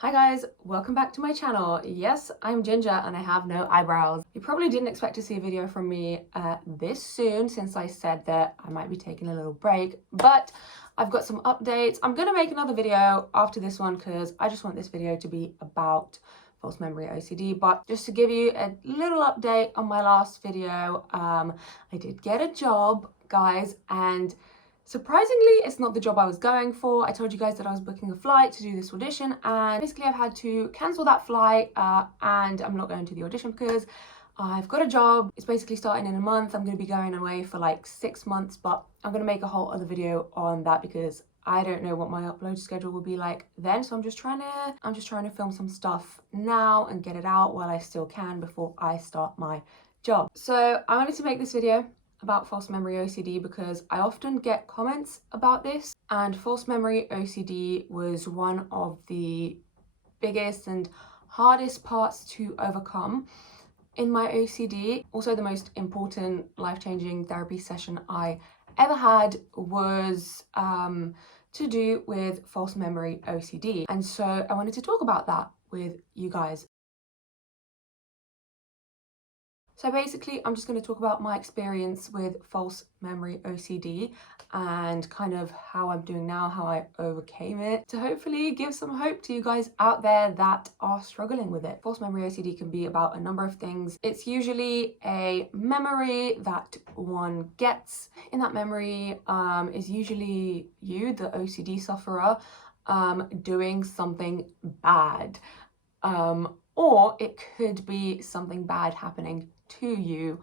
Hi guys, welcome back to my channel. Yes, I'm Ginger and I have no eyebrows. You probably didn't expect to see a video from me this soon since I said that I might be taking a little break, but I've got some updates. I'm gonna make another video after this one because I just want this video to be about false memory OCD. But just to give you a little update on my last video, I did get a job, guys, and surprisingly, it's not the job I was going for. I told you guys that I was booking a flight to do this audition, and basically I've had to cancel that flight and I'm not going to the audition because I've got a job. It's basically starting in a month. I'm going to be going away for like 6 months, but I'm going to make a whole other video on that because I don't know what my upload schedule will be like then. So I'm just trying to film some stuff now and get it out while I still can before I start my job. So I wanted to make this video about false memory OCD because I often get comments about this, and false memory OCD was one of the biggest and hardest parts to overcome in my OCD. Also, the most important life-changing therapy session I ever had was to do with false memory OCD, and so I wanted to talk about that with you guys. So basically, I'm just going to talk about my experience with false memory OCD and kind of how I'm doing now, how I overcame it, to hopefully give some hope to you guys out there that are struggling with it. False memory OCD can be about a number of things. It's usually a memory that one gets. In that memory is usually you, the OCD sufferer, doing something bad. Or it could be something bad happening to you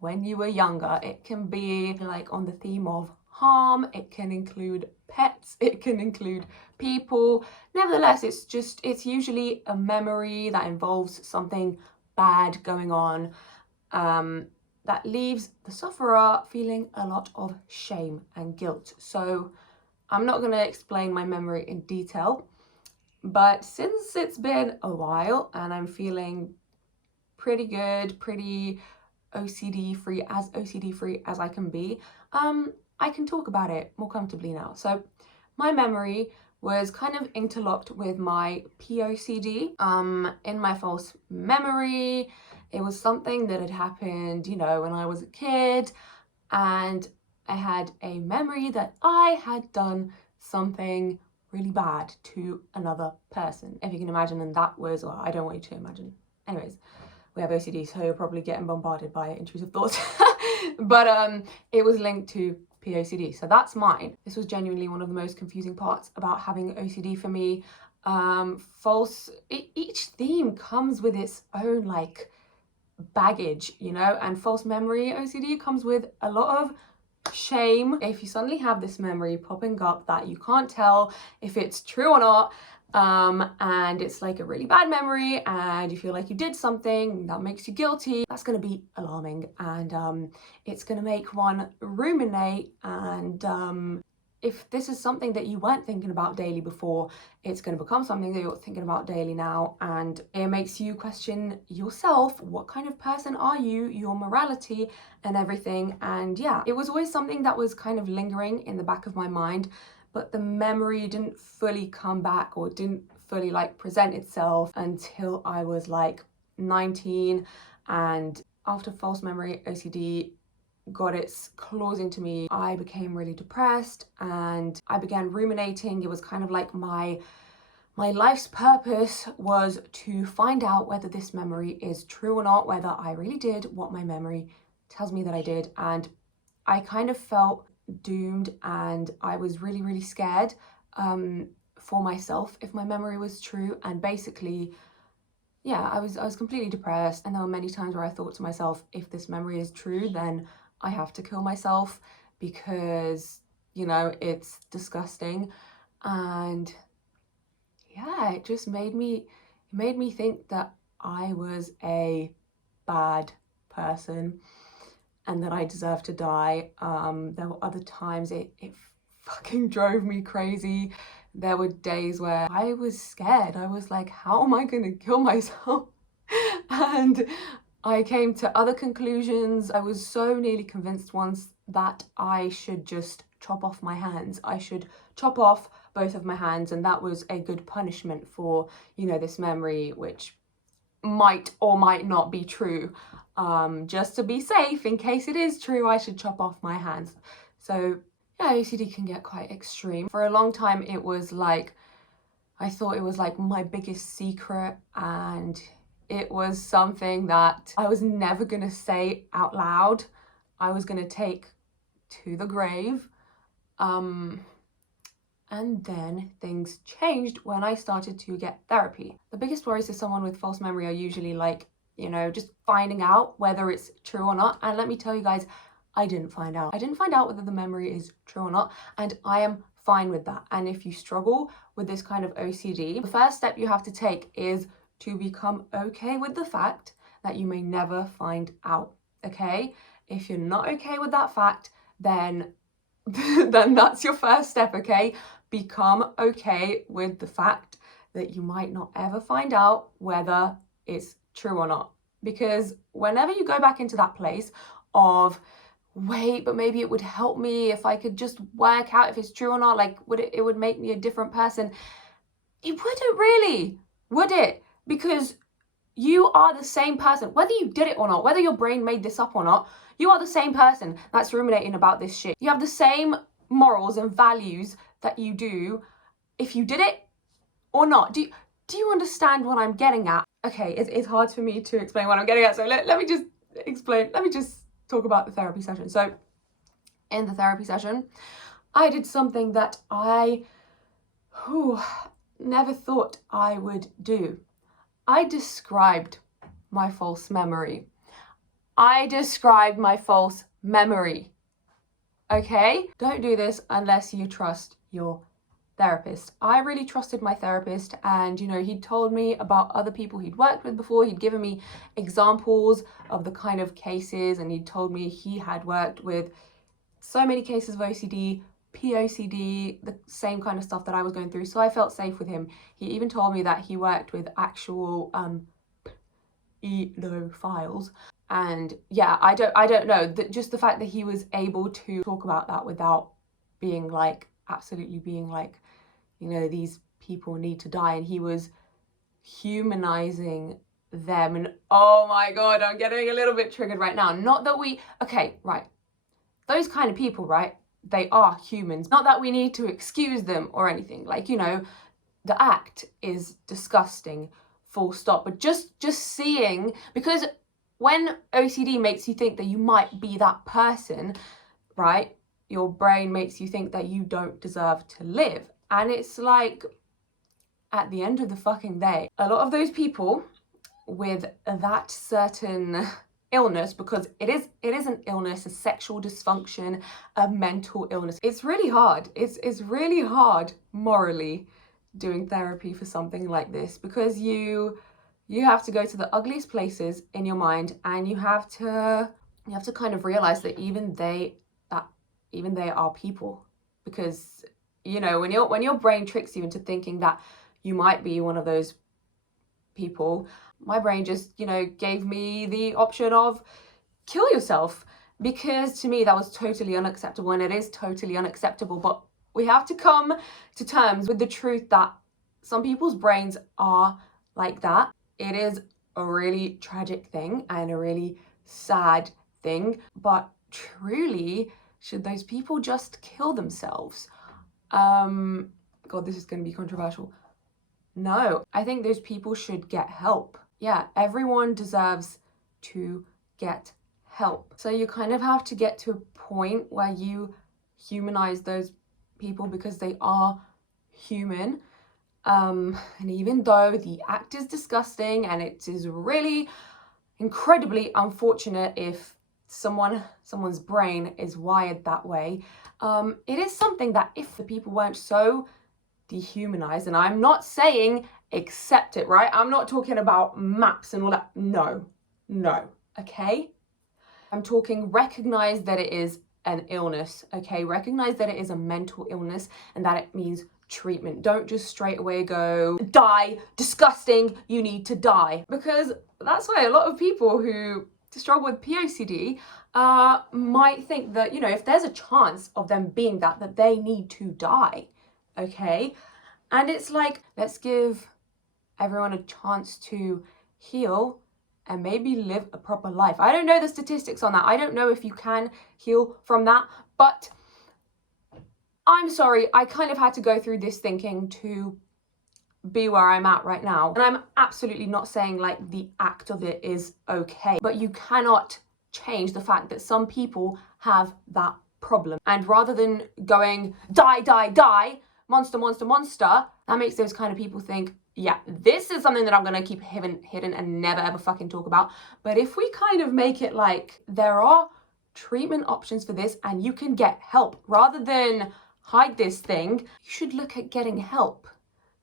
when you were younger. It can be like on the theme of harm, it can include pets, it can include people. Nevertheless, it's usually a memory that involves something bad going on that leaves the sufferer feeling a lot of shame and guilt. So I'm not going to explain my memory in detail, but since it's been a while and I'm feeling pretty good, pretty OCD free as I can be, I can talk about it more comfortably now. So my memory was kind of interlocked with my POCD. In my false memory, it was something that had happened, when I was a kid, and I had a memory that I had done something really bad to another person, if you can imagine. And that was, well, I don't want you to imagine. Anyways, we have OCD, so you're probably getting bombarded by intrusive thoughts. But it was linked to POCD, so that's mine. This was genuinely one of the most confusing parts about having OCD for me. Each theme comes with its own like baggage, and false memory OCD comes with a lot of shame. If you suddenly have this memory popping up that you can't tell if it's true or not, and it's like a really bad memory and you feel like you did something that makes you guilty, that's going to be alarming, and it's going to make one ruminate. And if this is something that you weren't thinking about daily before, it's going to become something that you're thinking about daily now, and it makes you question yourself. What kind of person are you, your morality and everything? And yeah, it was always something that was kind of lingering in the back of my mind, but the memory didn't fully come back or didn't fully like present itself until I was like 19. And after false memory OCD got its claws into me, I became really depressed and I began ruminating. It was kind of like my life's purpose was to find out whether this memory is true or not, whether I really did what my memory tells me that I did. And I kind of felt doomed, and I was really, really scared for myself if my memory was true. And basically, yeah, I was completely depressed, and there were many times where I thought to myself, if this memory is true, then I have to kill myself because, it's disgusting. And yeah, it just made me think that I was a bad person and that I deserved to die. There were other times it fucking drove me crazy. There were days where I was scared. I was like, how am I gonna kill myself? And I came to other conclusions. I was so nearly convinced once that I should just chop off my hands. I should chop off both of my hands, and that was a good punishment for, you know, this memory, which might or might not be true. Just to be safe, in case it is true, I should chop off my hands. So yeah, OCD can get quite extreme. For a long time, it was like, I thought it was like my biggest secret, and it was something that I was never gonna say out loud. I was gonna take to the grave. And then things changed when I started to get therapy. The biggest worries to someone with false memory are usually like, you know, just finding out whether it's true or not. And let me tell you guys, I didn't find out. I didn't find out whether the memory is true or not, and I am fine with that. And if you struggle with this kind of OCD, the first step you have to take is to become okay with the fact that you may never find out, okay? If you're not okay with that fact, then that's your first step, okay? Become okay with the fact that you might not ever find out whether it's true or not. Because whenever you go back into that place of, wait, but maybe it would help me if I could just work out if it's true or not, like it would make me a different person. It wouldn't really, would it? Because you are the same person, whether you did it or not, whether your brain made this up or not, you are the same person that's ruminating about this shit. You have the same morals and values that you do if you did it or not. Do you understand what I'm getting at? Okay, it's hard for me to explain what I'm getting at, so let me just explain. Let me just talk about the therapy session. So in the therapy session, I did something that I never thought I would do. I described my false memory. I described my false memory. Okay? Don't do this unless you trust your therapist. I really trusted my therapist, and you know, he'd told me about other people he'd worked with before. He'd given me examples of the kind of cases, and he'd told me he had worked with so many cases of OCD, POCD, the same kind of stuff that I was going through, so I felt safe with him. He even told me that he worked with actual pedophiles. And yeah, I don't know, just the fact that he was able to talk about that without being like, absolutely being like, you know, these people need to die, and he was humanizing them. And oh my god, I'm getting a little bit triggered right now. Not that okay, right, those kind of people, right, they are humans. Not that we need to excuse them or anything, like, you know, the act is disgusting, full stop. But just seeing, because when OCD makes you think that you might be that person, right, your brain makes you think that you don't deserve to live. And it's like, at the end of the fucking day, a lot of those people with that certain illness, because it is an illness, a sexual dysfunction, a mental illness. It's really hard. It's really hard morally doing therapy for something like this, because you have to go to the ugliest places in your mind, and you have to kind of realize that even they are people. Because, you know, when your brain tricks you into thinking that you might be one of those people, my brain just, you know, gave me the option of kill yourself, because to me that was totally unacceptable, and it is totally unacceptable. But we have to come to terms with the truth that some people's brains are like that. It is a really tragic thing and a really sad thing, but truly, should those people just kill themselves? God, this is going to be controversial. No, I think those people should get help. Yeah, everyone deserves to get help. So you kind of have to get to a point where you humanize those people, because they are human. And even though the act is disgusting, and it is really incredibly unfortunate if someone's brain is wired that way, it is something that if the people weren't so dehumanized, and I'm not saying accept it, right? I'm not talking about maps and all that. No, okay? I'm talking recognize that it is an illness, okay? Recognize that it is a mental illness and that it means treatment. Don't just straight away go, die, disgusting, you need to die. Because that's why a lot of people who struggle with POCD might think that, you know, if there's a chance of them being that they need to die. okay? And it's like, let's give everyone a chance to heal and maybe live a proper life. I don't know the statistics on that. I don't know if you can heal from that, but I'm sorry, I kind of had to go through this thinking to be where I'm at right now. And I'm absolutely not saying like the act of it is okay, but you cannot change the fact that some people have that problem. And rather than going die, die, die, monster, monster, monster, that makes those kind of people think, yeah, this is something that I'm gonna keep hidden and never ever fucking talk about. But if we kind of make it like there are treatment options for this and you can get help, rather than hide this thing, you should look at getting help.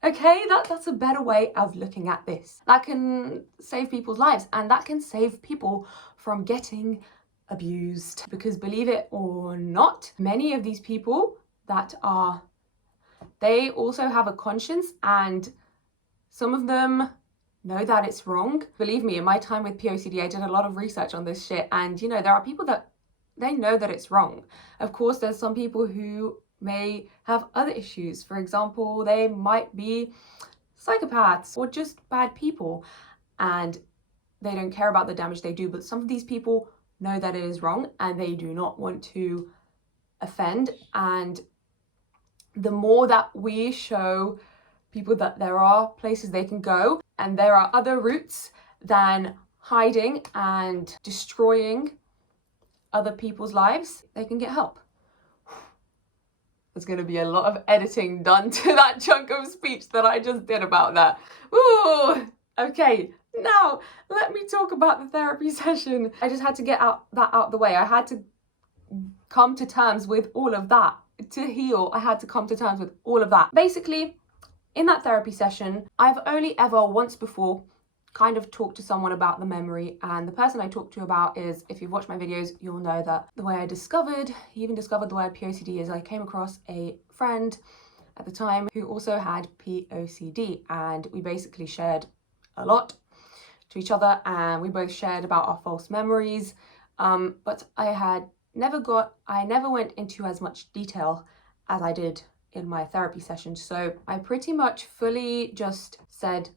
Okay, that's a better way of looking at this. That can save people's lives, and that can save people from getting abused. Because believe it or not, many of these people they also have a conscience, and some of them know that it's wrong. Believe me, in my time with POCD, I did a lot of research on this shit, and you know, there are people that they know that it's wrong. Of course, there's some people who may have other issues. For example, they might be psychopaths or just bad people and they don't care about the damage they do. But some of these people know that it is wrong and they do not want to offend. And the more that we show people that there are places they can go and there are other routes than hiding and destroying other people's lives, they can get help. There's going to be a lot of editing done to that chunk of speech that I just did about that. Ooh, okay, now let me talk about the therapy session. I just had to get that out the way. I had to come to terms with all of that. To heal, I had to come to terms with all of that. Basically, in that therapy session, I've only ever once before kind of talk to someone about the memory, and the person I talked to about is, if you've watched my videos, you'll know that the way I even discovered the word POCD is I came across a friend at the time who also had POCD, and we basically shared a lot to each other, and we both shared about our false memories, but I never went into as much detail as I did in my therapy session. So I pretty much fully just said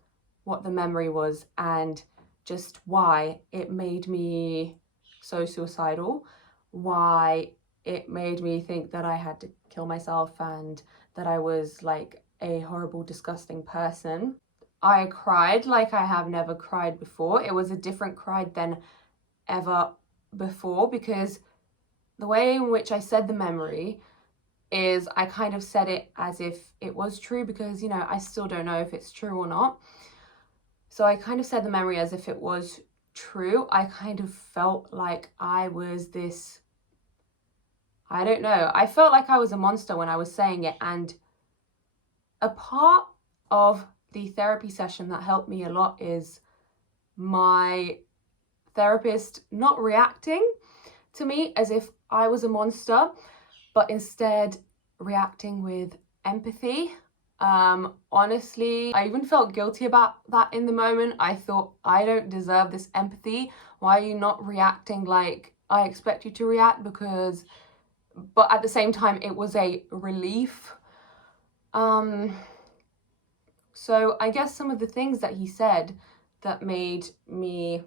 what the memory was and just why it made me so suicidal, why it made me think that I had to kill myself and that I was like a horrible, disgusting person. I cried like I have never cried before. It was a different cry than ever before, because the way in which I said the memory is I kind of said it as if it was true, because, you know, I still don't know if it's true or not. So I kind of said the memory as if it was true. I kind of felt like I was this, I don't know, I felt like I was a monster when I was saying it. And a part of the therapy session that helped me a lot is my therapist not reacting to me as if I was a monster, but instead reacting with empathy. Honestly, I even felt guilty about that in the moment. I thought, I don't deserve this empathy. Why are you not reacting like I expect you to react? But at the same time, it was a relief. So I guess some of the things that he said that made me,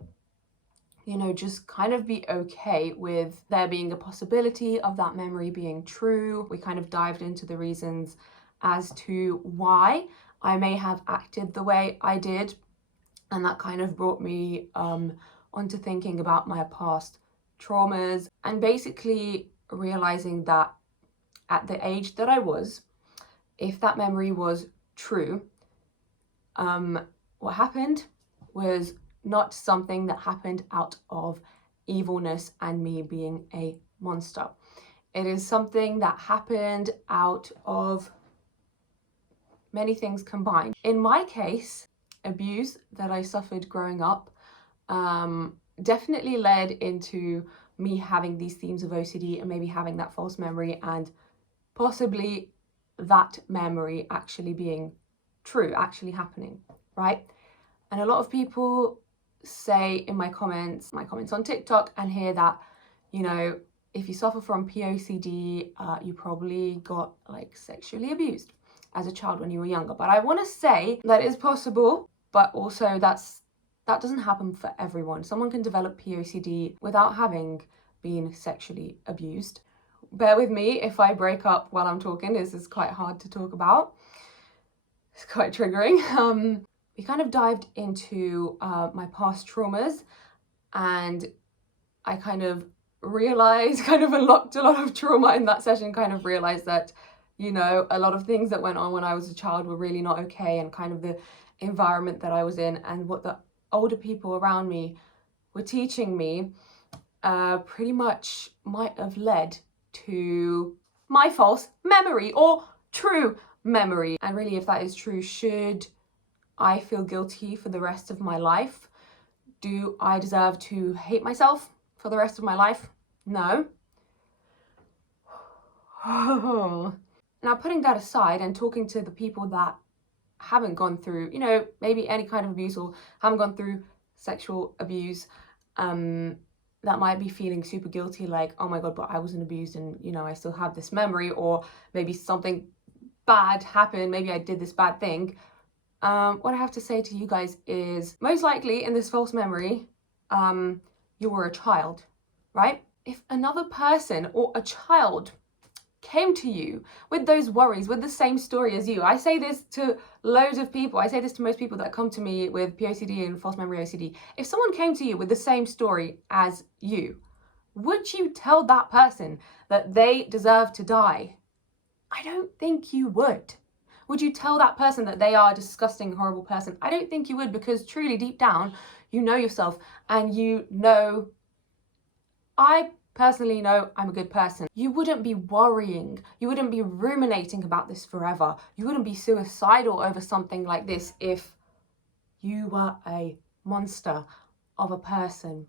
you know, just kind of be okay with there being a possibility of that memory being true. We kind of dived into the reasons as to why I may have acted the way I did, and that kind of brought me onto thinking about my past traumas, and basically realizing that at the age that I was, if that memory was true, what happened was not something that happened out of evilness and me being a monster. It is something that happened out of many things combined. In my case, abuse that I suffered growing up definitely led into me having these themes of OCD and maybe having that false memory, and possibly that memory actually being true, actually happening, right? And a lot of people say in my comments on TikTok and hear that, you know, if you suffer from POCD, you probably got like sexually abused. as a child when you were younger. But I want to say that it is possible, but also that doesn't happen for everyone. Someone can develop POCD without having been sexually abused. Bear with me if I break up while I'm talking. This is quite hard to talk about. It's quite triggering. We kind of dived into my past traumas, and I kind of realized, kind of unlocked a lot of trauma in that session, kind of realized that, you know, a lot of things that went on when I was a child were really not okay, and kind of the environment that I was in and what the older people around me were teaching me pretty much might have led to my false memory or true memory. And really, if that is true, should I feel guilty for the rest of my life? Do I deserve to hate myself for the rest of my life? No. Now, putting that aside and talking to the people that haven't gone through, you know, maybe any kind of abuse or haven't gone through sexual abuse, that might be feeling super guilty, like, oh my God, but I wasn't abused and, you know, I still have this memory, or maybe something bad happened, maybe I did this bad thing. What I have to say to you guys is, most likely in this false memory, you were a child, right? If another person or a child came to you with those worries, with the same story as you, I say this to loads of people, I say this to most people that come to me with POCD and false memory OCD. If someone came to you with the same story as you, would you tell that person that they deserve to die? I don't think you would. Would you tell that person that they are a disgusting, horrible person? I don't think you would, because truly deep down, you know yourself and you know, I personally know I'm a good person. You wouldn't be worrying, you wouldn't be ruminating about this forever. You wouldn't be suicidal over something like this if you were a monster of a person.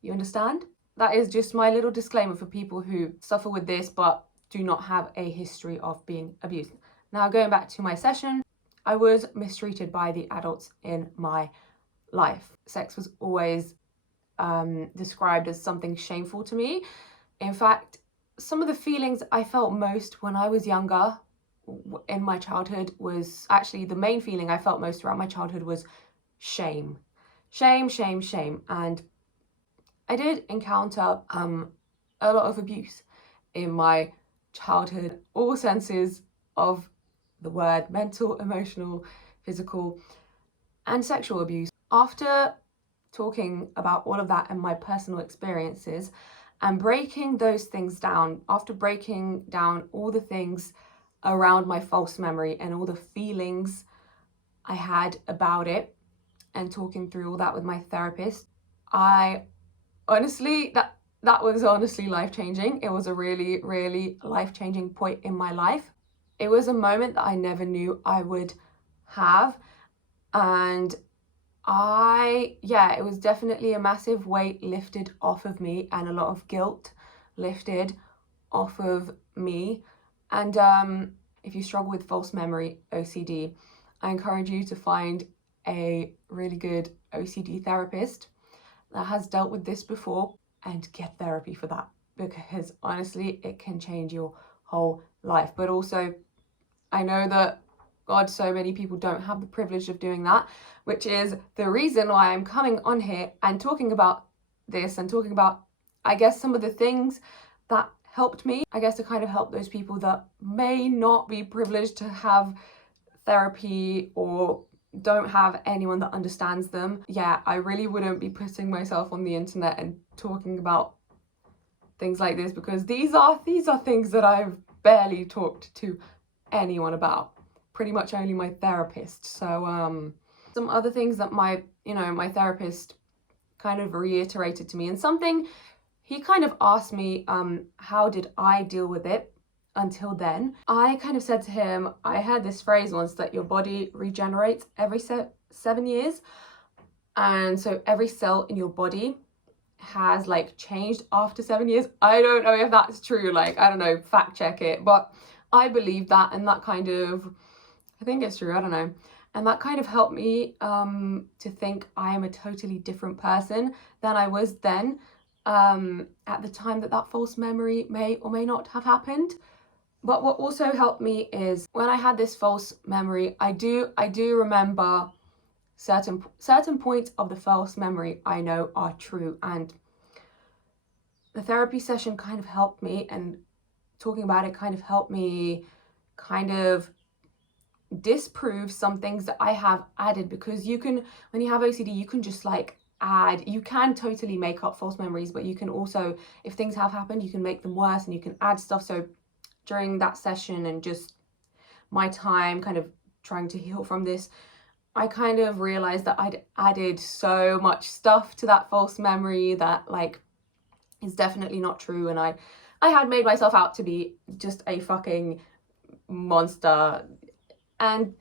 You understand? That is just my little disclaimer for people who suffer with this but do not have a history of being abused. Now, going back to my session, I was mistreated by the adults in my life. Sex was always described as something shameful to me. In fact, some of the feelings I felt most when I was younger in my childhood was actually the main feeling I felt most throughout my childhood was shame. Shame, shame, shame. And I did encounter a lot of abuse in my childhood, all senses of the word: mental, emotional, physical, and sexual abuse. After talking about all of that and my personal experiences and breaking those things down, after breaking down all the things around my false memory and all the feelings I had about it and talking through all that with my therapist, I honestly, that was honestly life-changing. It was a really, really life-changing point in my life. It was a moment that I never knew I would have, and it was definitely a massive weight lifted off of me and a lot of guilt lifted off of me. And if you struggle with false memory OCD, I encourage you to find a really good OCD therapist that has dealt with this before and get therapy for that, because honestly, it can change your whole life. But also, I know that, God, so many people don't have the privilege of doing that, which is the reason why I'm coming on here and talking about this and talking about, I guess, some of the things that helped me, I guess, to kind of help those people that may not be privileged to have therapy or don't have anyone that understands them. Yeah, I really wouldn't be putting myself on the internet and talking about things like this, because these are things that I've barely talked to anyone about, pretty much only my therapist. So some other things that my therapist kind of reiterated to me, and something he kind of asked me, how did I deal with it until then. I kind of said to him, I heard this phrase once that your body regenerates every 7 years, and so every cell in your body has like changed after 7 years. I don't know if that's true, like, I don't know, fact check it, but I believe that, and that kind of, I think it's true, I don't know. And that kind of helped me to think I am a totally different person than I was then, at the time that false memory may or may not have happened. But what also helped me is when I had this false memory, I do remember certain points of the false memory I know are true, and the therapy session kind of helped me, and talking about it kind of helped me kind of disprove some things that I have added, because you can, when you have OCD, you can just like add, you can totally make up false memories, but you can also, if things have happened, you can make them worse and you can add stuff. So during that session and just my time kind of trying to heal from this, I kind of realized that I'd added so much stuff to that false memory that like is definitely not true, and I had made myself out to be just a fucking monster. And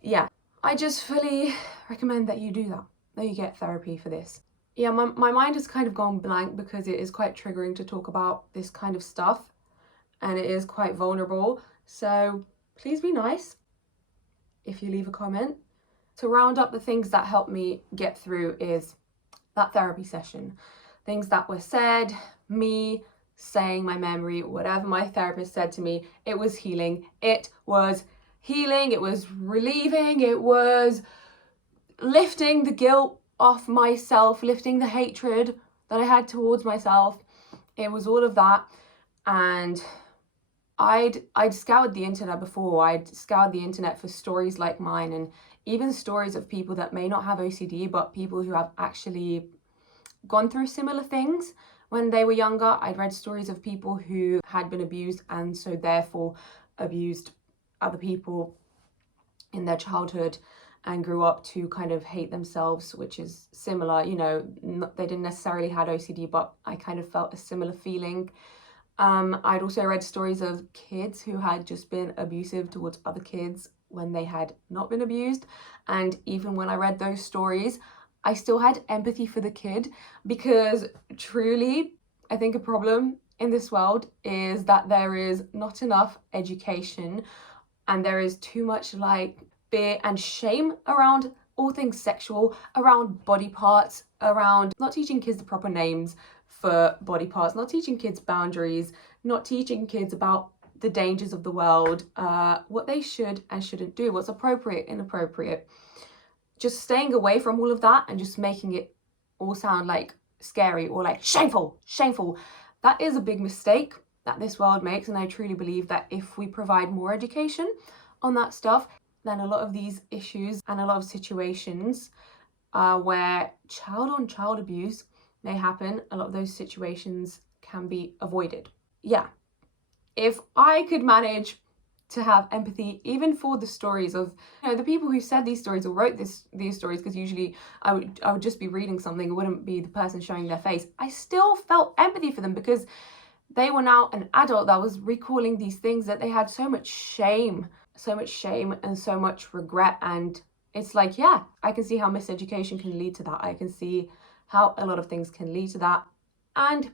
yeah, I just fully recommend that you do that, that you get therapy for this. Yeah, my mind has kind of gone blank because it is quite triggering to talk about this kind of stuff, and it is quite vulnerable. So please be nice if you leave a comment. To round up the things that helped me get through is that therapy session. Things that were said, me saying my memory, whatever my therapist said to me, it was healing. It was healing, it was relieving, it was lifting the guilt off myself, lifting the hatred that I had towards myself. It was all of that. And I'd scoured the internet before. I'd scoured the internet for stories like mine, and even stories of people that may not have OCD, but people who have actually gone through similar things when they were younger. I'd read stories of people who had been abused and so therefore abused other people in their childhood and grew up to kind of hate themselves, which is similar. You know, they didn't necessarily had OCD, but I kind of felt a similar feeling. I'd also read stories of kids who had just been abusive towards other kids when they had not been abused. And even when I read those stories, I still had empathy for the kid, because truly, I think a problem in this world is that there is not enough education, and there is too much like fear and shame around all things sexual, around body parts, around not teaching kids the proper names for body parts, not teaching kids boundaries, not teaching kids about the dangers of the world, what they should and shouldn't do, what's appropriate, inappropriate. Just staying away from all of that and just making it all sound like scary or like shameful. That is a big mistake that this world makes, and I truly believe that if we provide more education on that stuff, then a lot of these issues and a lot of situations where child-on-child abuse may happen, a lot of those situations can be avoided. Yeah, if I could manage to have empathy even for the stories of, you know, the people who said these stories or wrote these stories, because usually I would just be reading something, it wouldn't be the person showing their face. I still felt empathy for them because they were now an adult that was recalling these things, that they had so much shame and so much regret. And it's like, yeah, I can see how miseducation can lead to that. I can see how a lot of things can lead to that, and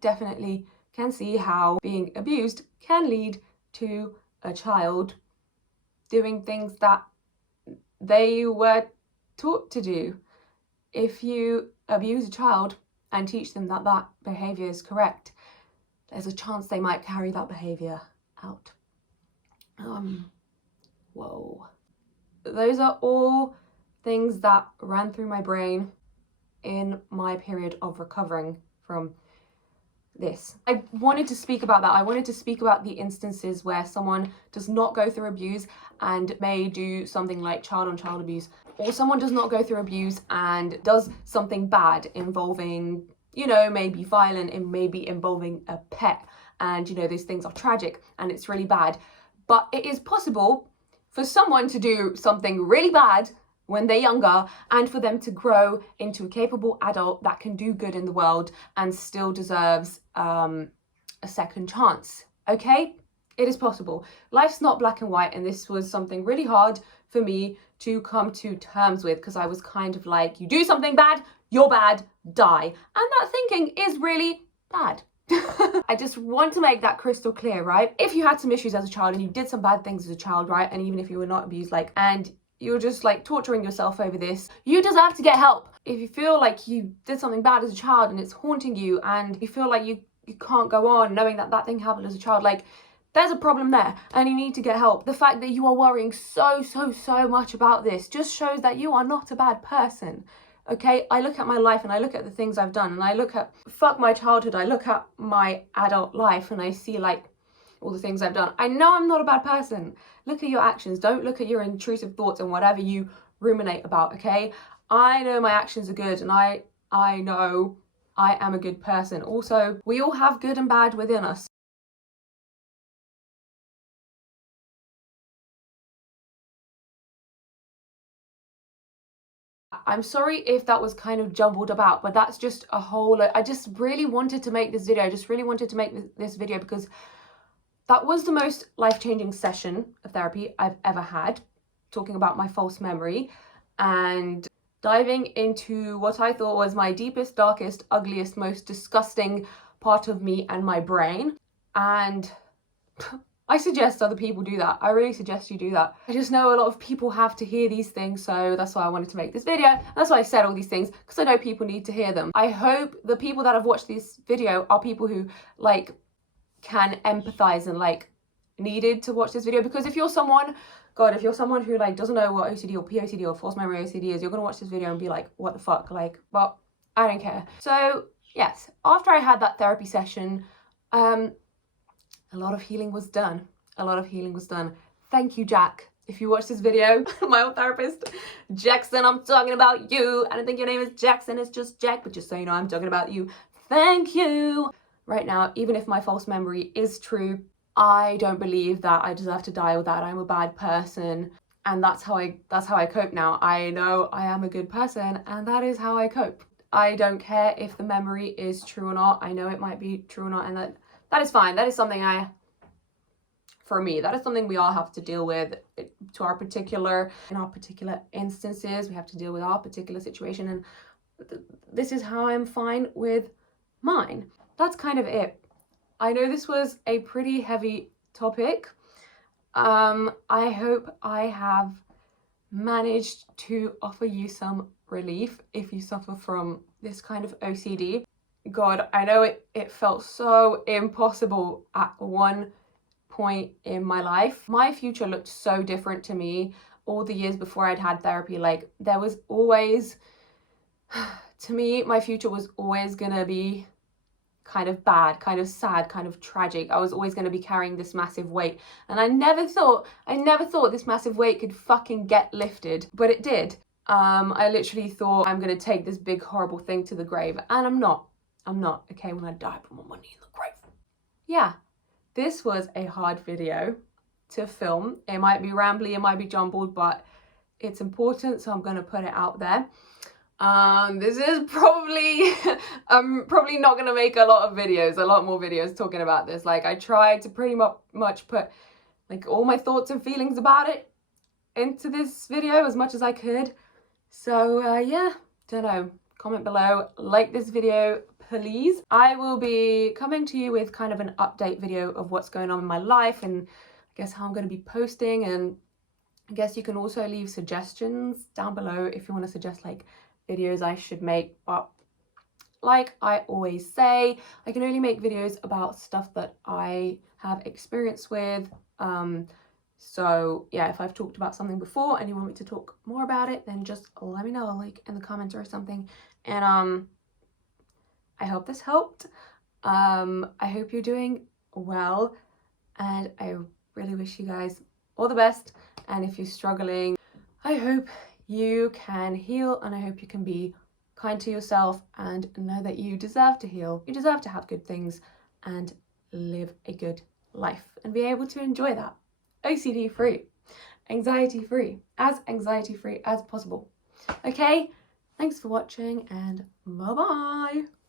definitely can see how being abused can lead to a child doing things that they were taught to do. If you abuse a child and teach them that that behavior is correct, there's a chance they might carry that behavior out. Whoa. Those are all things that ran through my brain in my period of recovering from this. I wanted to speak about that. I wanted to speak about the instances where someone does not go through abuse and may do something like child-on-child abuse, or someone does not go through abuse and does something bad involving, you know, maybe violent, and maybe involving a pet, and you know, those things are tragic and it's really bad. But it is possible for someone to do something really bad when they're younger, and for them to grow into a capable adult that can do good in the world and still deserves a second chance. Okay? It is possible. Life's not black and white, and this was something really hard for me to come to terms with, because I was kind of like, you do something bad, you're bad, die. And that thinking is really bad. I just want to make that crystal clear, right? If you had some issues as a child and you did some bad things as a child, right? And even if you were not abused, like, and you're just like torturing yourself over this, you deserve to get help. If you feel like you did something bad as a child and it's haunting you, and you feel like you can't go on knowing that that thing happened as a child, like, there's a problem there and you need to get help. The fact that you are worrying so much about this just shows that you are not a bad person. Okay, I look at my life and I look at the things I've done and I look at, fuck my childhood, I look at my adult life and I see like all the things I've done. I know I'm not a bad person. Look at your actions. Don't look at your intrusive thoughts and whatever you ruminate about, okay? I know my actions are good and I know I am a good person. Also, we all have good and bad within us. I'm sorry if that was kind of jumbled about, but that's just a whole, I just really wanted to make this video. I just really wanted to make this video because that was the most life-changing session of therapy I've ever had, talking about my false memory and diving into what I thought was my deepest, darkest, ugliest, most disgusting part of me and my brain. And I suggest other people do that. I really suggest you do that. I just know a lot of people have to hear these things, so that's why I wanted to make this video. That's why I said all these things, because I know people need to hear them. I hope the people that have watched this video are people who like can empathize and like needed to watch this video, because if you're someone, God, if you're someone who like doesn't know what OCD or POCD or forced memory OCD is, you're gonna watch this video and be like, what the fuck? Like, but I don't care. So yes, after I had that therapy session, a lot of healing was done. A lot of healing was done. Thank you, Jack. If you watch this video, my old therapist, Jackson, I'm talking about you. I don't think your name is Jackson, it's just Jack, but just so you know, I'm talking about you. Thank you. Right now, even if my false memory is true, I don't believe that I deserve to die or that I'm a bad person. And that's how I cope now. I know I am a good person and that is how I cope. I don't care if the memory is true or not. I know it might be true or not, and that is fine. That is something for me, that is something we all have to deal with in our particular instances. We have to deal with our particular situation, and this is how I'm fine with mine. That's kind of it. I know this was a pretty heavy topic. I hope I have managed to offer you some relief if you suffer from this kind of OCD. God, I know it felt so impossible at one point in my life. My future looked so different to me all the years before I'd had therapy. Like, there was always, to me, my future was always gonna be kind of bad, kind of sad, kind of tragic. I was always going to be carrying this massive weight, and I never thought this massive weight could fucking get lifted, but it did. I literally thought I'm going to take this big horrible thing to the grave, and I'm not, okay? When I die, I put my money in the grave. Yeah, this was a hard video to film. It might be rambly, it might be jumbled, but it's important, so I'm going to put it out there. This is probably, I'm probably not going to make a lot more videos talking about this. Like, I tried to pretty much put like all my thoughts and feelings about it into this video as much as I could. So yeah, don't know, comment below, like this video, please. I will be coming to you with kind of an update video of what's going on in my life and I guess how I'm going to be posting, and I guess you can also leave suggestions down below if you want to suggest like videos I should make. But like I always say, I can only make videos about stuff that I have experience with. So yeah, if I've talked about something before and you want me to talk more about it, then just let me know, like in the comments or something. And I hope this helped. I hope you're doing well, and I really wish you guys all the best. And if you're struggling, I hope you can heal, and I hope you can be kind to yourself and know that you deserve to heal. You deserve to have good things and live a good life and be able to enjoy that. OCD free, anxiety free as possible. Okay, thanks for watching and bye bye.